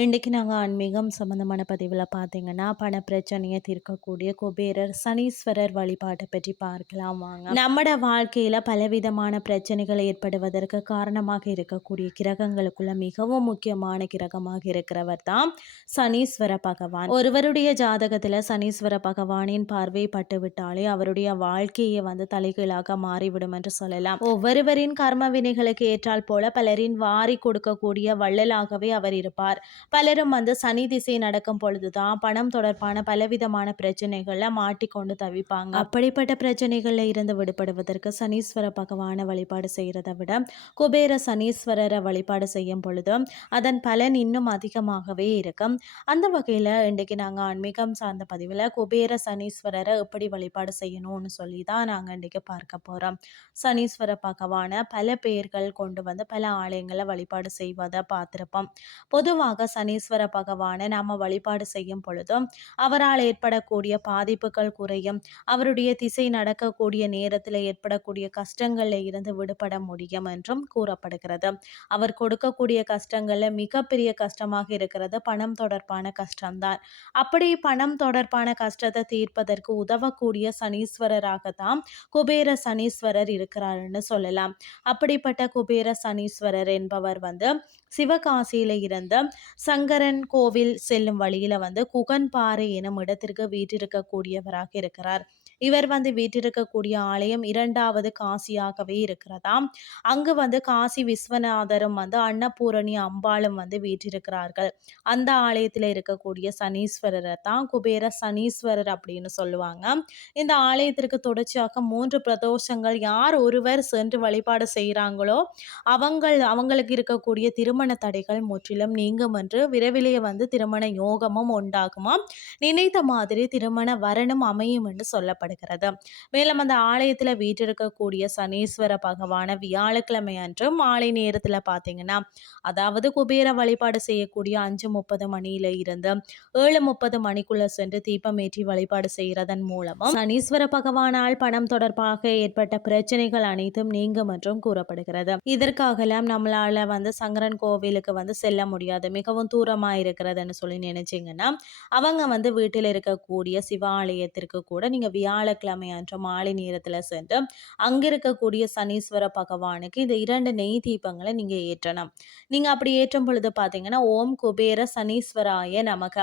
இன்றைக்கி நாங்கள் ஆன்மீகம் சம்மந்தமான பதிவில் பார்த்தீங்கன்னா பண பிரச்சனையை தீர்க்கக்கூடிய குபேரர் சனீஸ்வரர் வழிபாட்டை பற்றி பார்க்கலாம் வாங்க. நம்மட வாழ்க்கையில் பலவிதமான பிரச்சனைகள் ஏற்படுவதற்கு காரணமாக இருக்கக்கூடிய கிரகங்களுக்குள்ள மிகவும் முக்கியமான கிரகமாக இருக்கிறவர் தான் சனீஸ்வர பகவான். ஒருவருடைய ஜாதகத்தில் சனீஸ்வர பகவானின் பார்வை பட்டு விட்டாலே அவருடைய வாழ்க்கையை வந்து தலைகீழாக மாறிவிடும் என்று சொல்லலாம். ஒவ்வொருவரின் கர்ம வினைகளுக்கு ஏற்றால் போல பலரின் வாரி கொடுக்கக்கூடிய வள்ளலாகவே அவர் இருப்பார். பலரும் வந்து சனி திசை நடக்கும் பொழுதுதான் பணம் தொடர்பான பலவிதமான பிரச்சனைகள்ல மாட்டிக்கொண்டு தவிப்பாங்க. அப்படிப்பட்ட பிரச்சனைகள்ல இருந்து விடுபடுவதற்கு சனீஸ்வர பகவான வழிபாடு செய்யறதை விட குபேர சனீஸ்வரரை வழிபாடு செய்யும் பொழுது அதன் பலன் இன்னும் அதிகமாகவே இருக்கும். அந்த வகையில் இன்றைக்கு நாங்கள் ஆன்மீகம் சார்ந்த பதிவில் குபேர சனீஸ்வரரை எப்படி வழிபாடு செய்யணும்னு சொல்லி தான் நாங்கள் இன்றைக்கி பார்க்க போகிறோம் சனீஸ்வர பகவான பல பெயர்கள் கொண்டு வந்து பல ஆலயங்களை வழிபாடு செய்வதை பார்த்துருப்போம். பொதுவாக சனீஸ்வர பகவானை நாம் வழிபாடு செய்யும் பொழுதும் அவரால் ஏற்படக்கூடிய பாதிப்புகள் குறையும். அவருடைய திசை நடக்கக்கூடிய நேரத்தில் ஏற்படக்கூடிய கஷ்டங்களில் இருந்து விடுபட முடியும் என்றும் கூறப்படுகிறது. அவர் கொடுக்கக்கூடிய கஷ்டங்களில் மிகப்பெரிய கஷ்டமாக இருக்கிறது பணம் தொடர்பான கஷ்டம்தான். அப்படி பணம் தொடர்பான கஷ்டத்தை தீர்ப்பதற்கு உதவக்கூடிய சனீஸ்வரராக தான் குபேர சனீஸ்வரர் இருக்கிறாருன்னு சொல்லலாம். அப்படிப்பட்ட குபேர சனீஸ்வரர் என்பவர் வந்து சிவகாசியில இருந்த சங்கரன் கோவில் செல்லும் வழியில் வந்து குகன்பாறை எனும் இடத்திற்கு வீற்றிருக்கக்கூடியவராக இருக்கிறார். இவர் வந்து வீற்றிருக்கக்கூடிய ஆலயம் இரண்டாவது காசியாகவே இருக்கிறதாம். அங்கு வந்து காசி விஸ்வநாதரும் வந்து அன்னபூரணி அம்பாளும் வந்து வீற்றிருக்கிறார்கள் அந்த ஆலயத்தில் இருக்கக்கூடிய சனீஸ்வரரை தான் குபேர சனீஸ்வரர் அப்படின்னு சொல்லுவாங்க. இந்த ஆலயத்திற்கு தொடர்ச்சியாக மூன்று பிரதோஷங்கள் யார் ஒருவர் சென்று வழிபாடு செய்கிறாங்களோ அவங்கள் அவங்களுக்கு இருக்கக்கூடிய திருமண தடைகள் முற்றிலும் நீங்கும் என்று விரைவிலேயே வந்து திருமண யோகமும் உண்டாகுமா நினைத்த மாதிரி திருமண வரணும் அமையும் என்று சொல்லப்படுகிறது மேலும் அந்த ஆலயத்தில் வீற்றிருக்கக்கூடிய சனீஸ்வர பகவான வியாழக்கிழமை அன்று மாலை நேரத்தில் பார்த்தீங்கன்னா அதாவது குபேர வழிபாடு செய்யக்கூடிய அஞ்சு முப்பது மணியில இருந்து ஏழு முப்பது மணிக்குள்ள சென்று தீபம் ஏற்றி வழிபாடு செய்கிறதன் மூலமும் சனீஸ்வர பகவானால் பணம் தொடர்பாக ஏற்பட்ட பிரச்சனைகள் அனைத்தும் நீங்கும் என்றும் கூறப்படுகிறது. இதற்காகலாம் நம்மளால வந்து சங்கரன் கோவிலுக்கு வந்து செல்ல முடியாது. மிகவும் தூரமாக இருக்கிறதுன்னு சொல்லி நினைச்சிங்கன்னா அவங்க வந்து வீட்டில் இருக்கக்கூடிய சிவாலயத்திற்கு கூட நீங்கள் வியாழக்கிழமை அன்று மாலை நேரத்தில் சென்று அங்கே இருக்கக்கூடிய சனீஸ்வர பகவானுக்கு இந்த இரண்டு நெய் தீபங்களை நீங்கள் ஏற்றணும். நீங்கள் அப்படி ஏற்றும் பொழுது பார்த்தீங்கன்னா ஓம் குபேர சனீஸ்வராய நமக.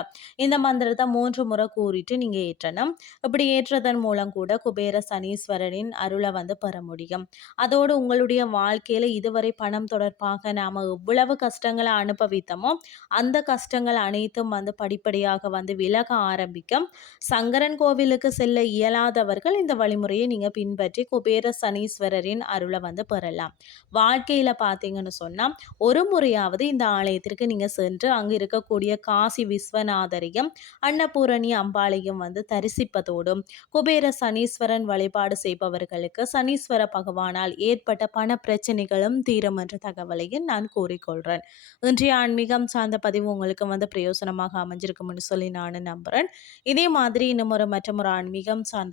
இந்த மந்திரத்தை மூன்று முறை கூறிட்டு நீங்கள் ஏற்றணும். இப்படி ஏற்றதன் மூலம் கூட குபேர சனீஸ்வரனின் அருளை வந்து பெற முடியும். அதோடு உங்களுடைய வாழ்க்கையில் இதுவரை பணம் தொடர்பாக நாம் எவ்வளவு கஷ்டங்களை அனுபவித்தோமோ அந்த கஷ்டங்கள் அனைத்தும் வந்து படிப்படியாக வந்து விலக ஆரம்பிக்கும். சங்கரன் கோவிலுக்கு செல்ல இல்லாதவர்கள் இந்த வழிமுறையை நீங்கள் பின்பற்றி குபேர சனீஸ்வரரின் அருளை வந்து பெறலாம். வாழ்க்கையில் பார்த்தீங்கன்னு சொன்னால் ஒரு முறையாவது இந்த ஆலயத்திற்கு நீங்கள் சென்று அங்கே இருக்கக்கூடிய காசி விஸ்வநாதரையும் அன்னபூரணி அம்பாளையும் வந்து தரிசிப்பதோடும் குபேர சனீஸ்வரன் வழிபாடு செய்பவர்களுக்கு சனீஸ்வர பகவானால் ஏற்பட்ட பண பிரச்சனைகளும் தீரும் என்ற தகவலையும் நான் கூறிக்கொள்கிறேன் இன்றைய ஆன்மீகம் சார்ந்த பதிவு உங்களுக்கு வந்து பிரயோசனமாக அமைஞ்சிருக்கும்னு சொல்லி நான் நம்புகிறேன் இதே மாதிரி இன்னும் ஒரு மற்றும் ஒரு ஆன்மீகம் சார்ந்த